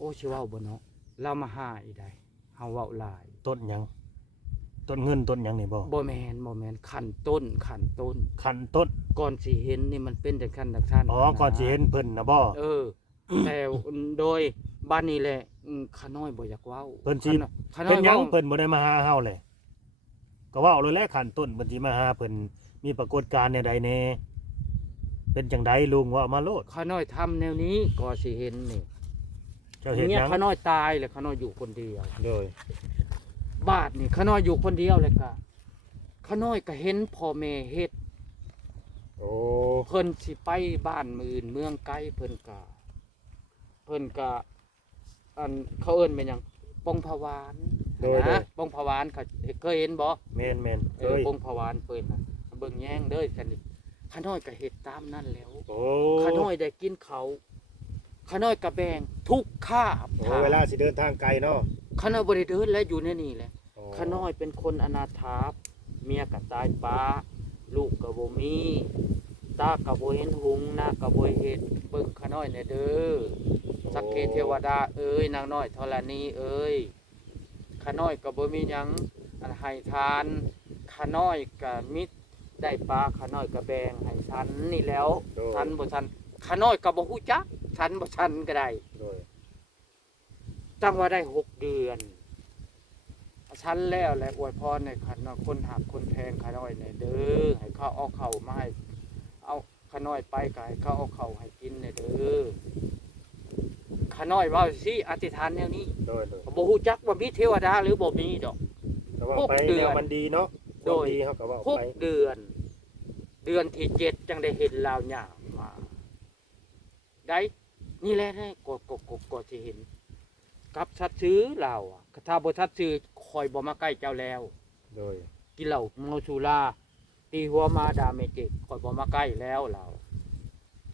โอ้สิเว้าบ่เนาะเรามาหาอีใดเฮาเว้าหลาย ต้นหยังต้นเงินต้นหยังนี่บ่ บ่แม่นขั้นต้นคันต้นก่อนสิเห็นนี่มันเป็นจังซั่นจังซั่น อ๋อก่อนสิเห็นเพิ่นน่ะบ่ แต่โดยบ้านนี้แหละขาน้อยบ่อยากเว้า เพิ่นสิ ขาน้ เป็ อน ย หยัง เว้า เพิ่นบ่ได้มาหาเฮาเลยก็เว้าเลยแหละคันต้นเพิ่นสิมาหาเพิ่นมีปรากฏการณ์แนวใดแน่เป็นจังไดลุงว่ามาโลด ขาน้อยทำแนวนี้ก็สิเห็นนี่ เจ้าเฮ็ดห เนี่ย ยัง ขาน้อยตายแล้วขาน้อยอยู่คนเดียว โดย บาดนี่ขาน้อยอยู่คนเดียวเลยก็ขาน้อยก็เห็นพ่อแม่เฮ็ด โอ้ เพิ่นสิไปบ้านมื้ออื่นเมืองไกลเพิ่นก็อันเขาเอิ้นเป็นหยังปงผวานนะปงผวานเขาเคยเห็นบ่ แม่นๆเคย ปงผวานเพิ่นน่ะเบิ่งแย่งเด้อกันนี่ขาน้อยก็เฮ็ดตามนั้นแล้ว โอ้ ขาน้อยได้กินเขาขาน้อยก็แบ่งทุกคาบ โอ้เวลาสิเดินทางไกลเนาะ ขาน้อยบ่ได้เดินแล้วอยู่ในนี่แหละ โอ้ ขาน้อยเป็นคนอนาถาเมียก็ตายป้าลูกก็บ่มีตาก็บ่เห็นหุงหน้าก็บ่เฮ็ดเบิ่งขาน้อยแน่เด้อสักเกเทวดาเอ้ยนางน้อยธรณีเอ้ยขาน้อยก็บ่มีหยังอันให้ทานขาน้อยก็มิได้ปลาขาน้อยก็แบ่งให้ฉันนี่แล้วฉันบ่ฉันขาน้อยก็บ่ฮู้จักฉันบ่ฉันก็ได้ โดย จังว่าได้6 เดือนฉันแล้วแหละอวยพรในขันน้อยคนหักคนแพงขาน้อยในเด้อให้เขาเอาเข่ามาให้เอาขาน้อยไปก็ให้เขาเอาเข่าให้กินในเด้อขาน้อยว่าสิอธิษฐานแนวนี้ โดย บ่ฮู้จักว่ามีเทวดาหรือบ่มีดอก แต่ว่า หก ไป เดือน แล้วมันดีเนาะ โดย ดีเฮาก็ว่าไป 6 เดือน เดือนที่7จังได้เห็นลาวหญ้ามาได้นี่แหละได้ก็สิเห็นกับชัดซื้อเราอะถ้าบ่ชัดซื้อคอยบ่มาใกล้เจ้าแล้ว โดย กินเหล้าเมาสุราตีหัวมาดาเมจิกคอยบ่มาใกล้แล้วเรา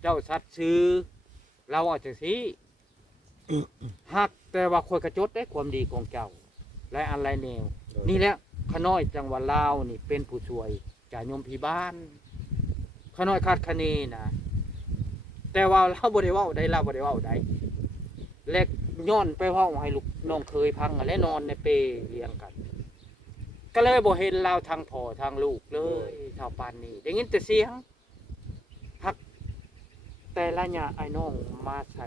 เจ้าชัดซื้อเราอาจจะสิหักแต่ว่าคอยกระจดได้ความดีของเจ้าและอันไรแนว นี่แหละขน้อยจังหวัดลาวนี่เป็นผู้ช่วยจ่ายยมพี่บ้านขน้อยคาดคะเนนะแต่ว่าเราบ่ได้เว้าได้เราบ่ได้เว้าได้เล็กย้อนไปเว้าให้ลูกน้องเคยพังและนอนในเปเรียงกัน ก็เลยบ่เห็นเราทางพ่อทางลูกเลยชาวปานนี้ได้ยินแต่เสียงหักแต่ละหยาไอ้น้องมาใส่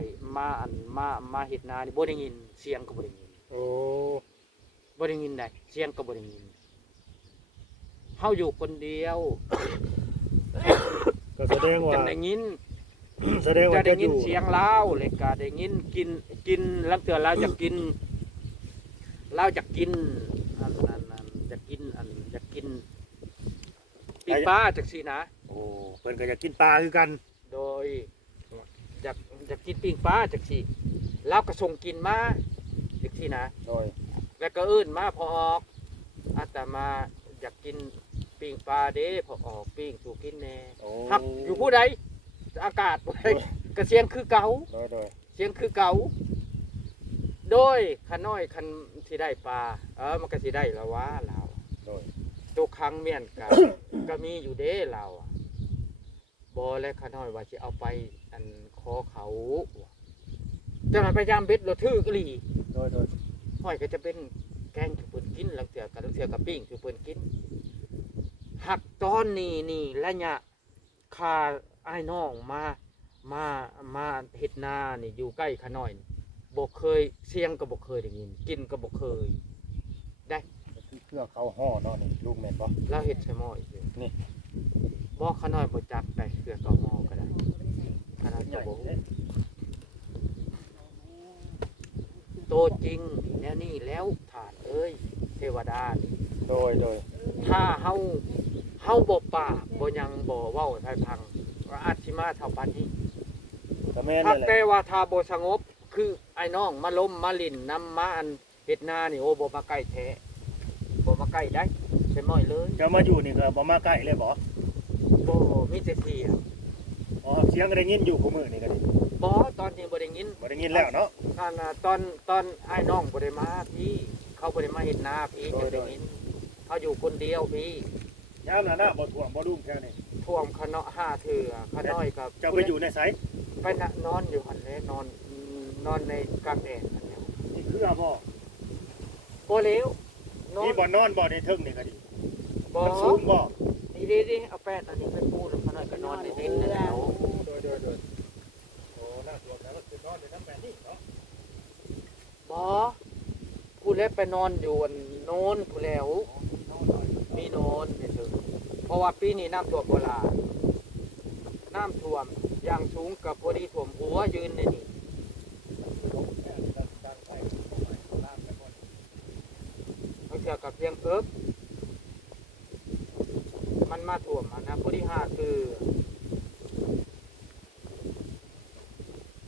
มาเฮ็ดนานี่บ่ได้ยินเสียงก็บ่ได้ยิน โอ้ บ่ได้ยินได้เสียงก็บ่ได้ยินเฮาอยู่คนเดียว ก็แสดงว่า จังได้ยิน แสดงว่า จะได้ จะอ ยิน ยู่ เสียงลาวเลยก็ได้ยินกินลังเตือเราจะกินเราจะกินอันจะกินจะกินปีกปลาจักซี่นะ โอ้เพิ่นก็อยากกินปลาคือกัน โดยจะกินปิ้งปลาจักซี่เราก็ส่งกินมาจักซี่นะ โดย แล้วก็เอิ้นมาพอออกอาตมาอยากกินปิ้งปลาเด้พอออกปิ้งสู่กินแน่ โอ้ หักอยู่ผู้ใดอากาศบ่ได้ก็เสียงคือเก่า โดย เสียงคือเก่าโดยขันน้อยขันสิได้ปลามันก็สิได้ละวะเรา โดย ตัวครั้งเมียนกัน ก็มีอยู่เด้เราบ่และขันน้อยว่าสิเอาไปอันคอเขาจังหวะพยายามเบ็ดรถถือกอีหลี โดย ห้อยก็จะเป็นแกงถูกเปิ้นกินลังเถื่อกับลังเถื่อกับปิ้งถูกเปิ้นกินหักตอนนี้และเนี่ยคาไอ้ายน้องมาเฮ็ดนานี่อยู่ใกล้ขาน้อยนี่บ่เคยเสียงก็บ่เคยได้ยินกินก็บ่เคยได้ เพื่อเขาห่อเนาะนี่ลูกแม่นบ่ เราเฮ็ดใส่หม้ออีกเด้อ นี่ บ่ขาน้อยบ่จักได้เสือก็หม้อก็ได้ขนาดจะบ่ฮู้โตจริงแนวนี้แล้วฐานเอ้ยเทวดานี่ โดย ถ้าเฮาบ่ปากบ่หยังบ่เว้าให้พังว่าอาจสิมาเท่าปานนี้ ก็แม่น ถ้า นั่นแหละ แต่ว่าถ้าบ่สงบคือไอ้น้องมาล้มมาลิ่นนำมาอันเฮ็ดนานี่โอ้บ่มาใกล้แท้บ่มาใกล้ได้ใช่ม้อยเลย เจ้ามาอยู่นี่ก็บ่มาใกล้เลยบ่ บ่มีแต่เสียง อ๋อเสียงก็ได้ยินอยู่คู่มื้อนี่ก็ดิ บ่ตอนนี้บ่ได้ยิน บ่ได้ยินแล้วเนาะ ตอนไอ้น้องบ่ได้มาพี่เขาบ่ได้มาเฮ็ดนาพี่จะได้ยินเขาอยู่คนเดียวพี่ ยามนั้นน่ะบ่ท่วมบ่ดุมแค่นี้ ท่วมขะเนาะ5เทื่อขะน้อยกับ เจ้าไปอยู่ในไส ไปน่ะนอนอยู่หั่นแหละนอน นอนในกลางแดดนั่นแหละ นี่คือบ่ บ่เลว นี่บ่นอนบ่ในเทิงนี่ก็ดี บ่ มันสูงบ่ นี่ดิเอาแป้นอันนี้ไปปูแล้วเขาหน่อยก็นอนในเต็นท์นั่นแหล้ว โดยโอ้น่ากลัวแล้วก็คือนอนในน้ำแบบนี้เนาะ บ่ผู้เล็บไปนอนอยู่อันโน้นผู้แล้วมีโน้นเฉยๆเพราะว่าปีนี้น้ำท่วมโบราณน้ำท่วมอย่างสูงกับพอดีท่วมหัวยืนในนี่บางเทื่อกับเพียงเอิบมันมาท่วมอันนะผู้ที่ห้าคือ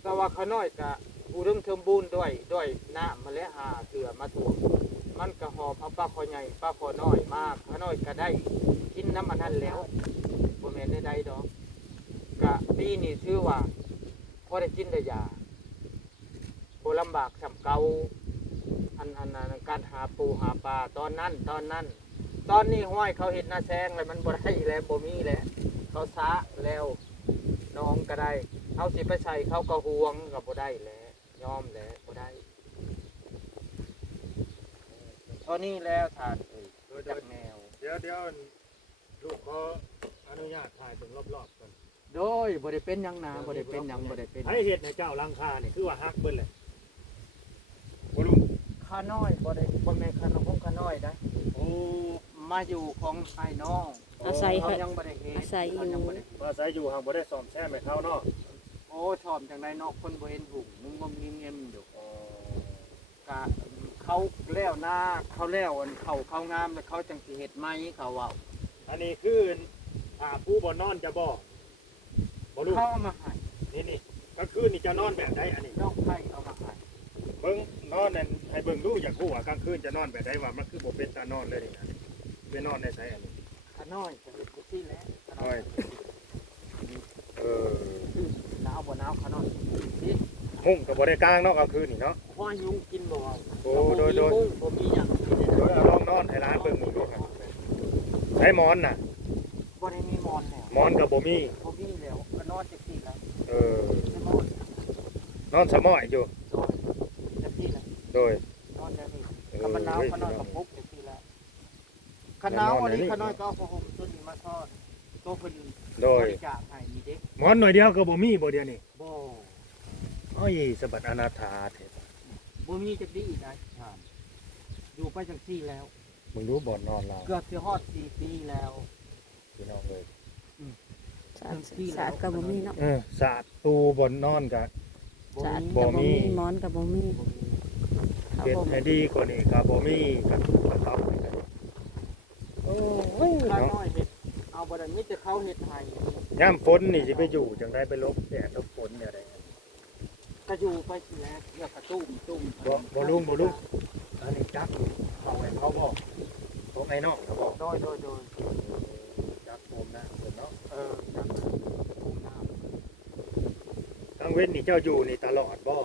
แต่ว่าเขาน้อยกะผู้เรื่องเทิมบุญด้วยน้ำมาและหาเถื่อมาท่วมมันกะหอบเอาปลาคอใหญ่ปลาคอน้อยมากเขาน้อยก็ได้กินน้ำมันนั้นแล้วบ่แม่นได้ใดดอกกะปีนี้ชื่อว่าพอได้กินได้ยาบ่ลำบากสำเกาอันการหาปูหาปลาตอนนั้นตอนนี้ห้อยเขาเห็นหน้าแซงเลยมันบ่ได้แล้วบ่มีแล้วเขาซะแล้วน้องก็ได้เขาสิไปใส่เขาก็ห่วงก็บ่ได้แล้วยอมแล้วบ่ได้ตอนนี้แล้วทานจากแนว เดี๋ยวลูกขออนุญาตถ่ายถึงรอบๆก่อน โดยบ่ได้เป็นหยังนาบ่ได้เป็นหยังบ่ได้เป็น ให้เฮ็ดให้เจ้าลังคานี่คือว่าฮักเบิ่นเลยบ่ลุง ข้าน้อยบ่ได้บ่แม่นข้าน้องข้าน้อยนะ โอ้ มาอยู่ของไอ้น้อง อาศัย เขายังบ่ได้เฮ็ด อาศัยอยู่ เขายังบ่ได้ ว่าอาศัยอยู่ห่างบ่ได้ซ่อมแซมให้เขาเนาะ โอ้ชอบจังไดเนาะคนบ่เห็นหุงมึงบ่มีเงินอยู่ อ๋อก ะเขาแล้วหน้าเขาแล้วอันเขางามแล้วเขาจังสิเฮ็ดไหมเขาเว้า อันนี้คือถ้าผู้บ่นอนจะบ่ลุง เขาเอามาให้ นี่ก็คือนี่จะนอนแบบใดอันนี้ นอกไผเอามาให้ เบิ่งนอนนั่นให้เบิ่งดูอยากรู้ว่ากลางคืนจะนอนแบบใดว่ามันคือบ่เป็นตานอนเลยนี่นะไปนอนในไสอันนี้ ข้าน้อยจะเฮ็ดบ่ซี่แหล้วข้าน้ น้ อ อย ย เออ หนาวบ่หนาวข้าน้อยนี่ มุ่งก็บ่ได้กลางเนาะกลางคืนนี่เนาะ ว่ายุงกินบ่เอา โอ้โดย บ่มีหยังกินได้ โดยเอาลองนอนให้ร้านเบิ่งมึงดูครับใช้หมอนน่ะ บ่ได้มีหมอนแล้ว หมอนก็บ่มี บ่มีแล้วก็นอนจังซี่แล้ว เออ ไม่นอน นอนสมอยอยู่ โดยจังซี่แหละ โดย นอนแบบนี้ถ้ามันหนาวข้าน้อยก็ปุ๊บจังซี่แล้วข้าหนาวอันนี้ข้าน้อยก็เอาผ้าห่มตัวนี้มาทอดตัวเพิ่น โดย บริจาคให้นี่เด้ หมอนหน่อยเดียวก็บ่มีบ่เดียวนี่ บ่ อ้อยสะบัดอนาถาเถอะ บ่มีจักดีนะท่านอยู่ไปจังซี่แล้ว มึงรู้บ่อนอนเรา เกือบสิฮอด4ปีแล้ว พี่น้องเลย สาดกับบ่มีเนาะ สาดตูบ่อนนอนก็ บ่ สาด มี บ่ กับ มี บ่มีหมอนกับบ่มี บ่มี เขา เฮ็ด บ่ ให้ดีกว่านี้ก็บ่มีกระตุกกระตับนี่ก็โอ้ย ข้า เนาะ น้อยเฮ็ดเอาบ่ได้มีแต่เขาเฮ็ดให้ ยามฝนนี่สิไปอยู่จังได๋ไปหลบแดดหลบฝนเนี่ยได้ ก็อยู่ไปสิแล้วเดี๋ยวกระตุ้ม บ่ลุงอันนี้จักเอาให้เขาบอกของไอ้นอกเขาบอก โดย จักผมนะเพิ่นเนาะ จับตุ้มน้ำ กลางเว้นนี่เจ้าอยู่นี่ตลอดบ่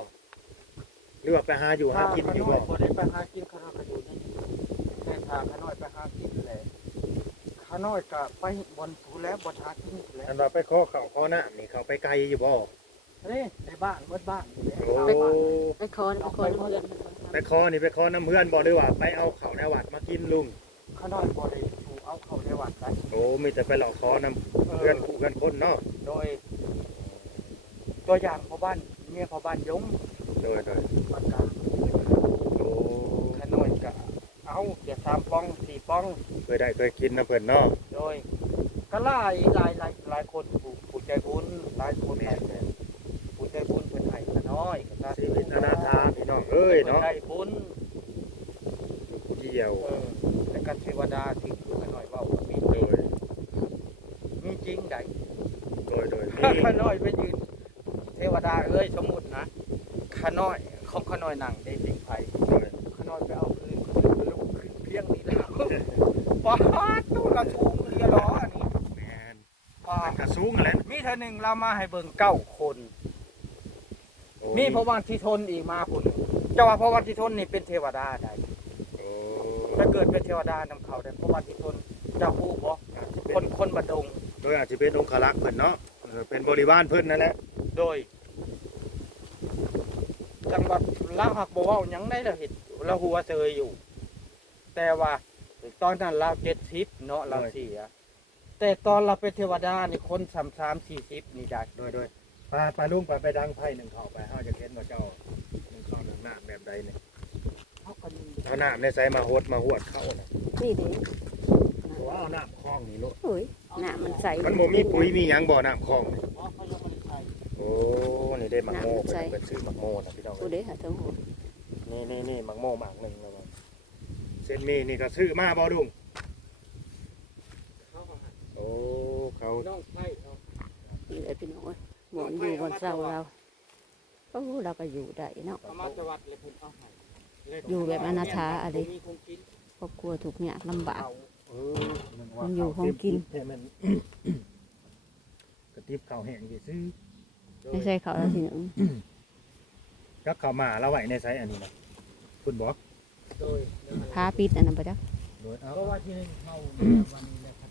หรือว่าไปหาอยู่หากินอยู่บ่ บ่ได้ไปหากินข้าน้อยก็อยู่นี่แต่ถ้าข้าน้อยไปหากินแหละข้าน้อยก็ไปบ่อนผู้แล้วบ่หากินแหละ อันว่าไปขอข้าวขอน้ำนี่เขาไปไกลอยู่บ่ เฮ้ยในบ้านหมดบ้านนี่แหละ โอ้ ไปขอเพื่อน ไปขอนี่ไปขอน้ำเพื่อนบ่หรือว่าไปเอาข้าวในวัดมากินลุง ข้าน้อยบ่ได้ถูกเอาเข้าในวัดได้ โอ้มีแต่ไปหลอกขอน้ำเพื่อนผู้เพื่อนคนเนาะ โดย ตัวอย่างพ่อบ้านเมียพ่อบ้านยง โดย บ้านกลาง โอ้ ข้าน้อยก็เอาเกียร์3ป้อง4ป้อง เคยได้เคยกินนะเพิ่นเนาะ โดยก็หลายคนผู้ใจบุญหลายคนหลายแสนผู้ใจบุญเพิ่นให้ข้าน้อยก็ตาม ชีวิตอนาถาพี่น้องเอ้ยเนาะ ได้บุญ อยู่ผู้เดียว แต่การเทวดาที่ข้าน้อยเว้าก็มี โดย มีจริงได้ โดย ข้าน้อยไปยืนเทวดาเอ้ยสมมุตินะข้าน้อยของข้าน้อยนั่งได้สิ่งไผ โดย ข้าน้อยไปเอาคืนลูกขึ้นเพียงนี้แล้วป๊าดตู้ละชูงเรียล้ออันนี้ แม่น ป๊า มัน ด ก็สูงนั่นแหละ มีเท่านึงเรามาให้เบิ่ง9 คน โอ้ มีพระวันที่ทนอีกมาพุ่นเจ้าว่าพระวันที่ทนนี่เป็นเทวดาได้ โอ้ ถ้าเกิดเป็นเทวดานำเขาได้พระวันที่ทนเจ้าผู้บ่คนบัดดง โดยอาจจะเป็นองครักษ์เพิ่นเนาะเป็นบริวารเพิ่นนั่นแหละ โดย จังหวัดลาวหักบ่เว้าหยังได้แล้วเห็นเราหัวเซยอยู่ แต่ว่าตอนนั้นเรา70เนาะเราเสียแต่ตอนเราเป็นเทวดานี่คน33 40นี่ได้ โดยปลาลุงไปดังไพ่หนึ่งเข่าไปเฮาจะเห็นว่าเจ้าหนึ่งเข่าหนึ่งหน้าแบบใดเนี่ย เขาก็มี เอาน้ำในใส่มาหดมาหวดเข้าน่ะ นี่เด้ ว่าเอาน้ำคลองนี่ลูก โอ้ยน้ำมันใส มันบ่มีปุ๋ยมีหยังบ่น้ำคลองนี่ อ๋อเขายังบ่ได้ใช้ โอ้นี่ได้หมักโม่เป็นซื้อหมักโม่นะพี่น้อง กูเด้หาทั้งหมด นี่หมักโม่หมักหนึ่งแล้วบ่เส้นหมีนี่ก็ซื้อมาบ่ลุง เขาก็ให้ โอ้เขา น้องไผ่เอา นี่เลยพี่น้องเอ้ยหมอนอยู่บนเสาเราโอ้เราก็อยู่ได้เนาะ เอามาจังหวัดเลยเพิ่นเอาให้ อยู่แบบอนาถาอะไร มีคงกิน ครอบครัวทุกข์ยากลำบาก เอา มันอยู่ของกิน แท้มันกระติบข้าวแห้งสิซื้อ ไม่ใช่เขาแล้วทีหนึง จักข้าวหมาแล้วไว้ในไสอันนี้นะคุณบอก โดย พาปิดอันนั้นไปจ้ะ โดยเอา เพราะว่าที่นึงเข้าเนี่ยวันนี้แหละครับ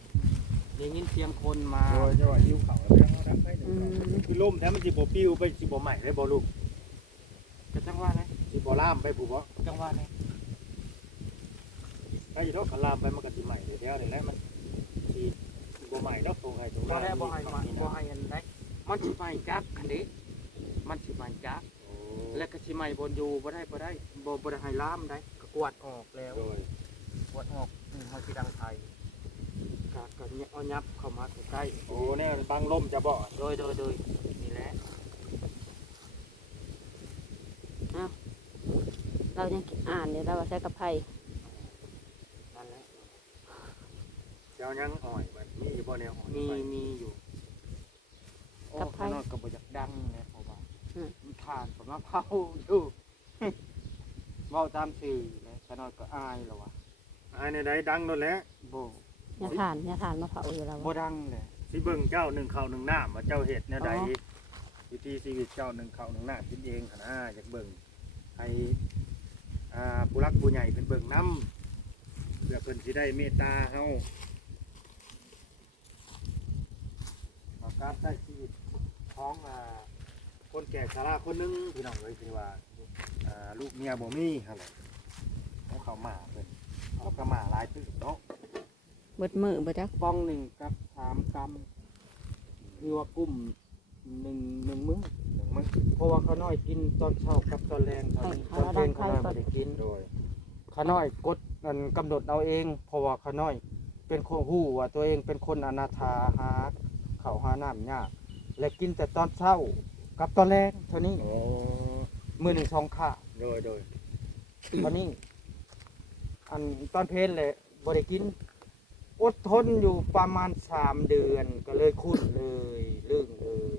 ได้ยินเสียงคนมา โดยจะว่าหิวข้าวแล้วเอาดังไฟหนึ่งข้าวคือล่มแท้มันสิบ่ปิ้วไปสิบ่ใหม่ได้บ่ลูก ก็จังว่านะ สิบ่ล่ามไปผู้บ่ จังว่านะ ถ้าอยู่เนาะคันล่ามไปมันก็สิใหม่ได้แล้วนี่แหละมันสิบ่ใหม่เนาะตรงให้ตรง บ่ได้บ่ให้มาบ่ให้อันใดมันสิไปจักคันนี้มันสิไปจัก โอ้ แล้วก็สิใหม่บนอยู่บ่ได้บ่ได้ให้ล้ามได้ก็กวาดออกแล้ว โดย กวาดออกเฮาสิดังไทยก็เนี่ยเอายับเข้ามาใกล้ โอ้แน่บังลมจะบ่ ๆโดยนี่แหละ เรายังอ่านเนี่ยเราว่าใช้กับไผ่ นั่นแหละ เจ้ายังอ่อยบัดมีบ่แนวอ่อย มีอยู่โอ้ข้างนอกก็บ่อยากดังเลยเพราะว่ามันทานกับมะพร้าวอยู่ เว้าตามสื่อเลยข้างนอกก็อายแล้ววะ อายในใดดังโดนแล้ว บ่ ยาทานมะพร้าวอยู่แล้ว บ่ วะ ดังเลย สิเบิ่งเจ้าหนึ่งข้าวหนึ่งน้ำว่าเจ้าเฮ็ดแนวใดวิธีชีวิตเจ้าหนึ่งข้าวหนึ่งน้ำกินเองหั่นนะอยากเบิ่งให้ผู้รักผู้ใหญ่เพิ่นเบิ่งนำเพื่อเพิ่นสิได้เมตตาเฮาการใช้ชีวิตของคนแก่ชราคนหนึงพี่น้องเอ้ยคือว่าลูกเมียบ่มีหั่นแหละเขาเข้ามาเพิ่นเขาก็มาหลายตื้อเนาะ เบิดมือเบิดจัก ป้องหนึ่งกับ3 กรัมคือว่ากุ้มหนึ่งมื้อ หนึ่งมื้อ เพราะว่าข้าน้อยกินตอนเช้ากับตอนแรงตอนเพลงข้าน้อยไม่ได้กิน โดย ข้าน้อยกดนั่นกำหนดเอาเอง เพราะว่าข้าน้อยเป็นคนฮู้ว่าตัวเองเป็นคนอนาถาหาข้าวหาน้ำยากและกินแต่ตอนเช้ากับตอนแรงเท่านี้ โอ้ มื้อหนึ่ง2 ค่า โดย เท่านี้อันตอนเพลนเลยบ่ได้กินอดทนอยู่ประมาณ3 เดือนก็เลยคุ้นเลยลื่นเลย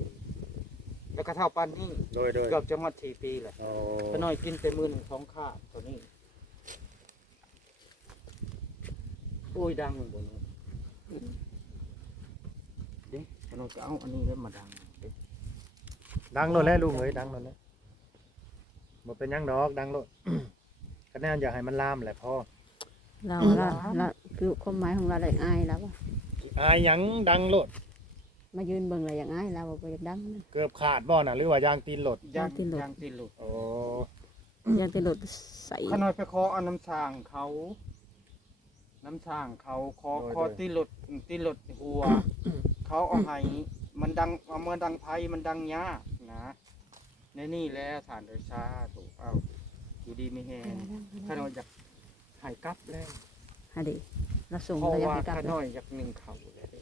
แล้วก็เท่าปานนี้ โดย เกือบจะหมด4 ปีแหละ โอ้ ข้าน้อยกินแต่มื้อหนึ่ง2 ค่าเท่านี้โอ้ยดังบนนี้เด้ข้าน้อยก็เอาอันนี้แล้วมาดังเด้ ดังโลดแล้วลุงเอ้ยดังโลดแล้วบ่เป็นหยังดอกดังโลด คะแนนอยากให้มันลามแหละพ่อ เราคือความหมายของเราได้อายแล้ววะ อายหยังดังโลด มายืนเบิ่งอะไรอย่างอายเราบ่อยากดังนะ เกือบขาดบ่น่ะหรือว่ายางตีนโหลด ย่าง ติดหลุด ย่างติดหลุด โอ้ อยากจะหลดใส่ ข้าน้อยไปขอเอาน้ำช่างเขา น้ำช่างเขาขอติดหลุดหัว เขาเอาให้มันดังเอามาดังไพ่มันดังยากนะในนี่แหล้วฐานโดยชาถูกเอาอยู่ดีไม่แห้งข้าน้อยอยากใหายกลับแล้ว ฮะดิเราส่ง เพราะ เราอยาก ว่า ให้กลับ ข้าน้อยอยากหนึ่งเขาเลยเด้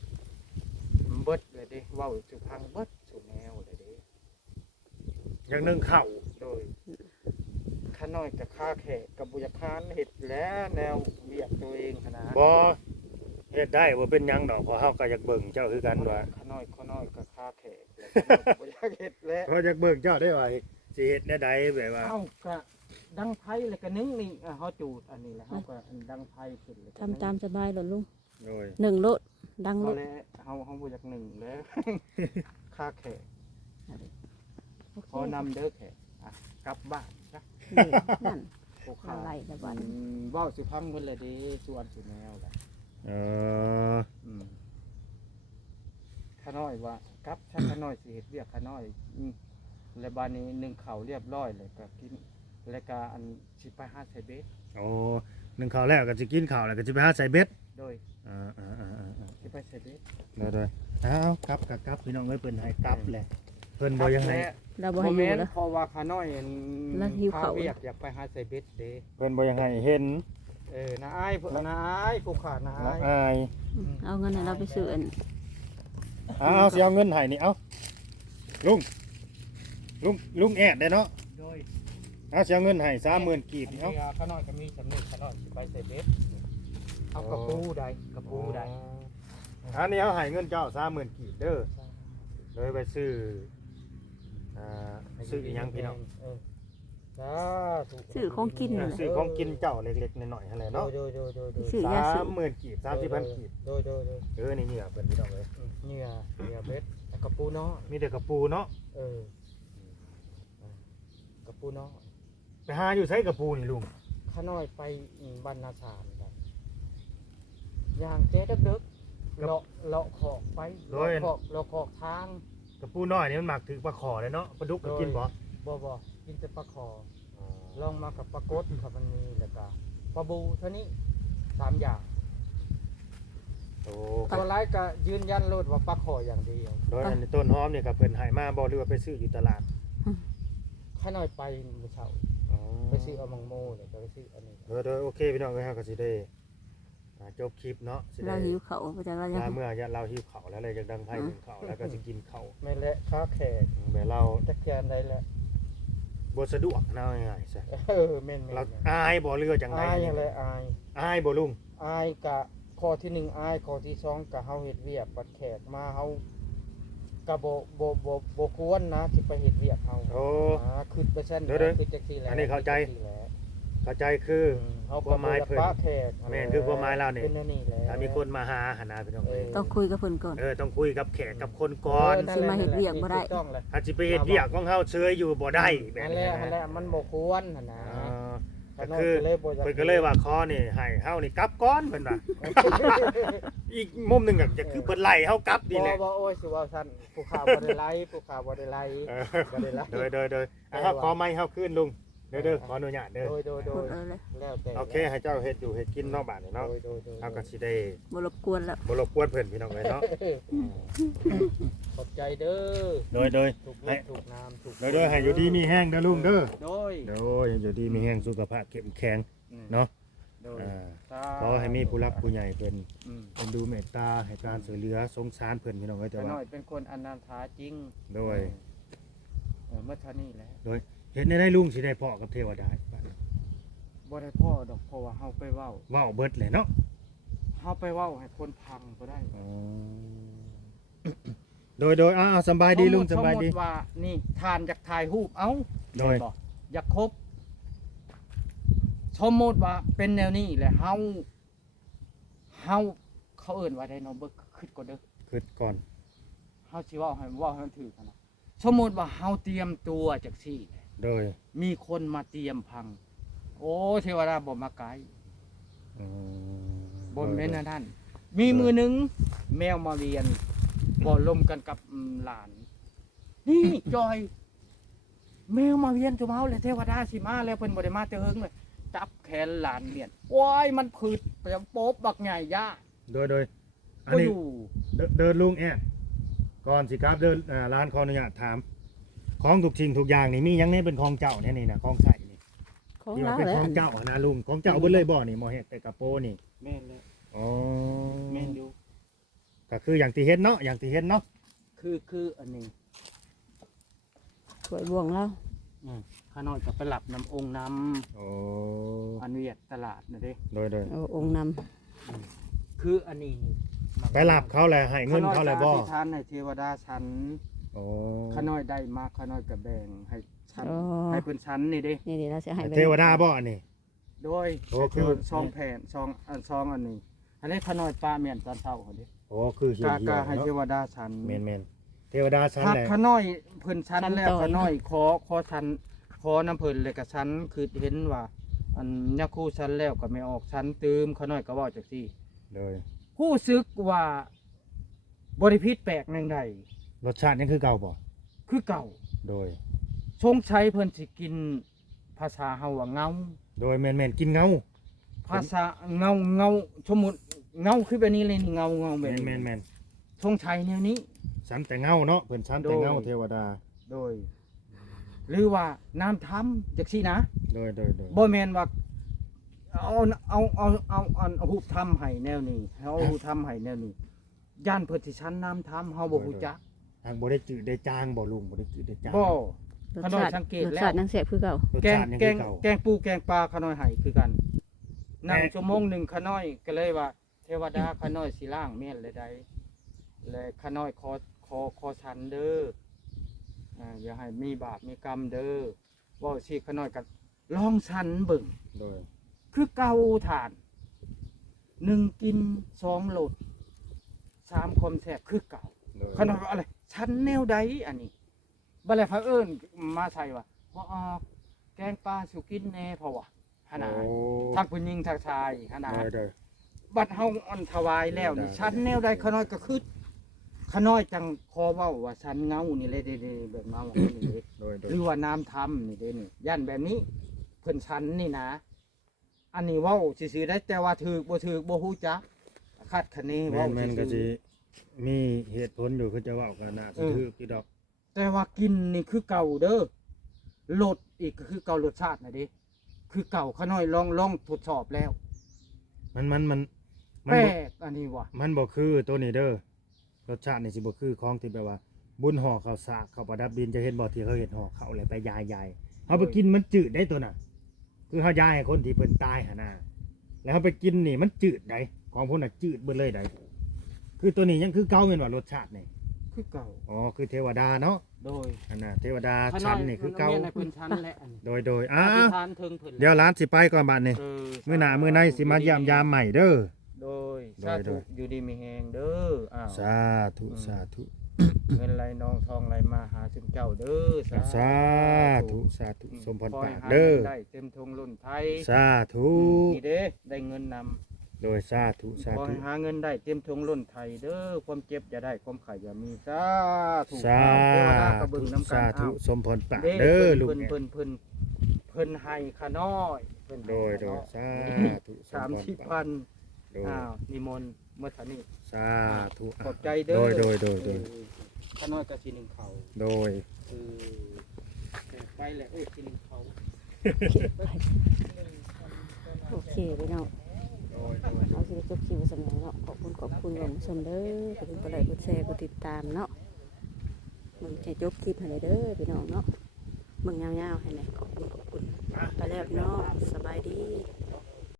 มันเบิดเลยเด้เว้าสุพังเบิดสุแนวเลยเด้ อย่างหนึงเข่า โดยข้าน้อยกับข้าแขกกับบุญคานเห็ดแล้วแนวเวียกตัวเองขนาด บ่เฮ็ดได้บ่เป็นหยังดอกเพราะเฮาก็อยากเบิ่งเจ้าคือกันว่า ข้าน้อยกับข้าแขกแล้วบุญเห็ดแล้ว เขาอยากเบิ่งเจ้าได้ว่าสิเฮ็ดแนวใดแบบว่า เอ้ากะดังไพ่เลยก็นึ่งนี่เขาจูดอันนี้แหละเขาก็ดังไพ่ขึ้นเลย ทำตามสบายหลดลุง โดย หนึ่งโลดดัง เขา โลด แล้วเขาบุญหนึ่งแล้ว ข้าแขกพอนำเด้อแขกกลับบ้านนะ นี่นั่น โอ้ข้า อะไรแต่บ้าน ว่าวสิพังเพิ่นเลยเด้ชวนสิแนวแหละ เออ ข้าน้อยว่าครับถ้าข้าน้อยสิเฮ็ดเวียกข้าน้อย แล้วบานนี้นึ่งข้าวเรียบร้อยเลยก็กินแล้วก็อันสิไปหาใส่เบ็ด โอ้นึ่งข้าวแล้วก็สิกินข้าวแล้วก็สิไปหาใส่เบ็ด โดย สิไปใส่เบ็ด โดยเอากลับพี่น้องเอ้ยเพิ่นให้กลับแหละเพิ่นบ่ยังไง เราบ่ บ่ ให้อยู่ แม่น แล้ว เพราะว่าขาน้อยอัน แล้วหิวข้าว เวียกอยากไปหาใส่เบ็ดเด้ เพิ่นบ่ยังไงเห็น น้าอ้ายน้าอ้ายผู้ขาน้า ละ อ้าย อาย เอาเงินให้เราไปซื้ออัน เอาสิเอาเงินให้นี่เอาลุงแอดได้เนาะ โดย เอาสิเอาเงินให้30,000กีบ อัน เอา นี้ขาน้อยก็มีสำนึกขาน้อยสิไปใส่เบ็ดเอากระปูได้กระปูได้ อันนี้เอาให้เงินเจ้า30,000กีบเด้อเลยไปซื้อซื้ออีหยังพี่น้อง สาธุ ซื้อของกินนั่นแหละ ซื้อของกินเจ้าเล็กๆน้อยๆหั่นแหละเนาะ โดย ซื้อยาสูบ 30,000กีบ30,000กีบ โดย นี่เหงื่อเพิ่นพี่น้องเอ้ย เหงื่อเบ็ดแล้วกระปูเนาะ มีแต่กระปูเนาะ กระปูเนาะ ไปหาอยู่ไสกระปูนี่ลุง ขาน้อยไปบ้านนาสามได้ย่างแจ๊ดึกๆเลาะขอกไปเลาะขอกทาง กระปูน้อยนี่มันมักถือปลาขอเลยเนาะปลาดุกก็กินบ่ บ่กินแต่ปลาคอลองมากับปลากดครับมันมีแล้วก็ปลาบูเท่านี้3อย่าง โอ้ ตัวร้ายก็ยืนยันโลดว่าปลาคออย่างเดียว โดยอันนี้ต้นหอมเนี่ยก็เพิ่นให้มาบ่หรือว่าไปซื้ออยู่ตลาด ข้าน้อยไปมื้อเช้า อ๋อ ไปซื้อเอามังโมเลยก็ไปซื้ออันนี้ โดยโอเคพี่น้องเอ้ยเฮาก็สิได้จบคลิปเนาะสิ เรา ได้ หิวเขาวจากเรายัง เมื่อเราหิวข้าวแล้วเลยจังดังไผกินข้าวแล้วก็สิกินข้าว แม่นแหละค้าแขก แบบเรา จักแกนได้แหละ บ่สะดวกเนาะง่ายๆซะ แม่น เราอายบ่เรือจังได๋ อายอย่างไรอาย อายบ่ลุง อายกะข้อที่1อายข้อที่2กะเฮาเฮ็ดเวียกบัดแขกมาเฮากะบ่ควรนะสิไปเฮ็ดเวียกเฮา โอ้ คือไปซั่น เดี๋ยวๆ คือจังซี่แหละ อันนี้เข้าใจ คือจังซี่แหละ เข้าใจคือ เฮา ความหมายเพิ่น ป้าแขก แม่นคือความหมายเราเนี่ย เป็นอันนี่แหละ ถ้ามีคนมาหาหนนะพี่น้องเอ้ย ต้องคุยกับเพิ่นก่อน ต้องคุยกับแขกกับคนก่อน สิมาเฮ็ดเวียกบ่ได้ ถูต้องเลย ถ้าสิไปเฮ็ดเวียกของเฮาเชยอยู่บ่ได้แบบ นั่นแห นี้ ละนั่นแห นะ ละมันบ่ควรหั่นนะ อ๋อ ข้า ก็ น้อย คือ เลยบ่อยาก เพิ่นก็เลยว่าขอนี่ให้เฮานี่กลับก่อนเพิ่นว่า อีกมุมหนึงก็จะคือเพิ่นไล่เฮากลับนี่แหละ บ่โอ้ยสิว่าซั่นผู้ข่าวบ่ได้ไล่ผู้ข่าวบ่ได้ไล่ เออ บ่ได้ไล่ โดยเฮาขอไม้เฮาคืนลุงเด้อขออนุญาตเด้อ โดย พูดเอาเลย แล้วแต่ โอเคให้เจ้าเฮ็ดอยู่เฮ็ดกินเนาะบาดนี้เนาะ โดย เฮาก็สิได้ บ่รบกวนแล้ว บ่รบกวนเพิ่นพี่น้องเอ้ยเนาะ ขอบใจเด้อ โดย ถูก ให้ ถูกน้ำถูก โดยให้อยู่ดีมีแห้งเด้อลุงเด้อ โดย โดยอยู่ดีมีแห้งสุขภาพเข้มแข็งเนาะ โดย ขอให้มีผู้รักผู้ใหญ่เพิ่น อืม เป็นดูเมตตาให้การช่วยเหลือสงสารเพิ่นพี่น้องเอ้ยแต่ ข้า ว่า น้อยเป็นคนอนันทาจริง โดย เมื่อเท่านี้แหละ เฮ็ดได้ลุงสิได้พ่อกับเทวดา บ่ได้พ่อดอกเพราะว่าเฮาไปเว้า เว้าเบิดเลยเนาะ เฮาไปเว้าให้คนพังบ่ได้ โดยสำบายดีลุงสำบายดี สมมุติว่านี่ทานอยากถ่ายรูปเอ้า โดย เห็นบ่อยากครบสมมุติว่าเป็นแนวนี้แหละเฮาเขาเอิ้นว่าได้เนาะเบิ่งคิดก่อนเด้อ คิดก่อน เฮาสิเว้าให้มันถูกกันนะสมมุติว่าเฮาเตรียมตัวจักซี่ โดย มีคนมาเตรียมพัง โอ้เทวดาบ่มาไกล บนแม่นนั่นมีมือหนึ่งแมวมาเวียนบ่ลมกันกับหลาน นี่จอย แมวมาเวียนจุเมาเลยเทวดาสิมาแล้วเพิ่นบ่ได้มาแต่เฮิงเลยจับแขนหลานเวียนโอ้ยมันผืดไปโป๊บบักใหญ่ย่า โดยอัน ก็ นี้ อยู่ เดินลุงแอดก่อนสิครับเดินร้านขออนุญาตถามของทุกสิ่งทุกอย่างนี่มีหยังแน่เป็นของเจ้าแน่นี่นะของใส่นี่ ของ ที่ว่า เรา เป็น แหละ ของเจ้านะลุงของเจ้าเบิดเลยบ่นี่บ่เฮ็ดแต่กระโปรงนี่ แม่นเลย อ๋อ แม่นอยู่ ก็คืออย่างที่เห็นเนาะอย่างที่เห็นเนาะ คืออันนี้ สวยบ่วงเรา ข้าน้อยก็ไปหลับน้ำองค์น้ โอ้ ำอันเวียดตลาดน่ะเด้ โดย เอาองค์นำ คืออันนี้นี่ ไปหลับเขาแหละให้เงินเขาแหละบ่ ข้น้อยก็อธิษฐานให้เทวดาฉัน โอ้ ข้าน้อยได้มาข้าน้อยก็แบ่งให้ฉัน อ๋อ ให้เพิ่นฉันนี่เด้ นี่เราจะให้ เทวดาบ่อันนี้ โดย โอ้คือ ซองแผ่นซองอันนี้อันนี้ข้าน้อยปลาแม่นตอนเช้าคนนี้ โอ้คือเหี่ยว กาให้เท เนาะ วดาฉัน แม่นเทวดาชั้น ถ้า แหละ ข้าน้อยเพิ่นฉันแล้วข้าน้อยขอฉันขอน้ำเพิ่นเลยก็ฉันคือเห็นว่า อันยักคู่ฉันแล้วก็ไม่ออกฉันตืมข้าน้อยก็เว้าจังซี่ โดย รู้สึกว่าบริพิษแปลกแนงใด รสชาติยังคือเก่าบ่ คือเก่า โดย สงสัยเพิ่นสิกินภาษาเฮาว่าเงา โดยแม่นๆกินเงา ภาษาเงาสมมุติเงาคือแบบนี้เลยนี่เงาแบบนี้ แม่น สงสัยแนวนี้ ชั้นแต่เงาเนาะเพิ่นชั้นแต่เงา โดย เทวดา โดย หรือว่าน้ำทำจักซี่นะ โดย บ่แม่นว่าเอารูปทำให้แนวนี้เอารูปทำให้แนวนี้ย่านเพิ่นสิชั้นน้ำทำเฮาบ่ฮู้จัก ทางบ่ได้จืดได้จางบ่ลุงบ่ได้จืดได้จาง บ่ ร ข ส น้อย ชาติ สังเกต รส แล้ว ชาตินังแสบคือเก่าร ส แกง ชาติยัง แก คื ง อเก่า แกงปูแกงปลาขน้อยให้คือกันนั่งชั่วโมงหนึงขน้อยก็เลยว่า เทวดาขน้อยสิล้างแม่นเลยใดและขน้อยขอฉันเด้ออย่าให้มีบาปมีกรรมเด้อเว้าสิขน้อยก็ลองฉันเบิ่ง โดย คือเก่าฐาน1กิน2โหลด3ความแซ่บคือเก่า โดย ขนาดว่าอะไรชั้นแนวใดอันนี้บัดแล้วพระเอิญมาใส่ว่าบ่ออกแกงปลาสุกินแน่เพราะว่าขนาด โอ้ ทักผู้หญิงทักชายขนาด โดย บัดเฮาอันถวายแล้วนี่ ได้ ชั้นแนวใดขน้อยก็คือขน้อยจังคอเว้าว่าชั้นเงานี่เลยเด้ๆแบบเงาอันนี้เด้ โดย หรือว่าน้ำทำนี่เด้นี่ย่านแบบนี้เพิ่นชั้นนี่นะ อันนี้เว้าซื่อๆได้แต่ว่าถูกบ่ถูกบ่ฮู้จักคาดคะเนเว้า แม่นๆก็ ซื่ สิ อ มีเหตุผลอยู่คือจะเว้ากันน่าสิถือกี่ดอก ๆแต่ว่ากินนี่คือเก่าเด้อรสอีกก็คือเก่ารสชาติน่ะเด้คือเก่าขน้อยลองทดสอบแล้ว มัน แปล บ่ กอันนี้ว่ะ มันบ่คือตัวนี้เด้อรสชาตินี่สิบ่คือของที่แบบว่า บุญห่อข้าวสากข้าวประดับดินจะเห็นบ่ที่เขาเฮ็ดห่อข้าวแล้วไปยายๆเฮาไปกินมันจืดได้ตัวน่ะ คือเฮายายให้คนที่เพิ่นตายหั่นน่ะแล้วเฮาไปกินนี่มันจืดได้ของพวกน่ะจืดเบิดเลยได้คือตัวนี้ยังคือเก่าแม่นว่ารสชาตินี่ คือเก่า อ๋อคือเทวดาเนาะ โดย อันน่ะเทวดาชั้นนี่คือเก่า ขน้ยในเพิ่นชั้นและอันนี้ โดยอ้า อธิ ว ษฐานถึงเพิ่น เดี๋ยวร้านสิไปก่อนบัดนี้ มื้อหน้ามื้อในสิมายามยามใหม่เด้อ โดย โด สาย ธุ โดย อยู่ดีมีแฮงเด้ออ้าว สาธุสาธุ เงินไหลนองทองไหลมาหาถึงเจ้าเด้อ สาธุสาธุสมพร ขอ ปา ให้ ก หา เด้อ เงินได้เต็มทงลุ่นไทย สาธุ นี่เด้ได้เงินนำ โดยสาธุสา ขอ ธุ ให้หาเงินได้เต็มทงลุ่นไทยเด้อความเจ็บอย่าได้ความไข่อย่ามีสาธุ สา เทวดากระเบึงน้ำกั สาน ธุ อ้าว สมพรปาก เด้ เด้อลูก เพิ่น เนี่ย เพิ่นเพิ่นเพิ่นให้ขาน้อยเพิ่นให้ โดย ขาน้อ สาธุ สาม พร สิบ ปาก พัน โดย อ้าวนิมนต์เมื่อเท่านี้ สาธุ ขอบใจเด้อ โดย ขาน้อยก็สิหนึ่งเขา โดย ไปแหละสิหนึ่งเขา โอเคพี่น้อง โดย เอาสิจบคลิปไว้สำหรับเนาะขอบคุณคุณผู้ชมเด้อขอบคุณกดไลค์กดแชร์กดติดตามเนาะมึงจะจบคลิปให้เลยเด้อพี่น้องเนาะมึงยาวๆให้หน่อยขอบคุณไปแล้วพี่น้อง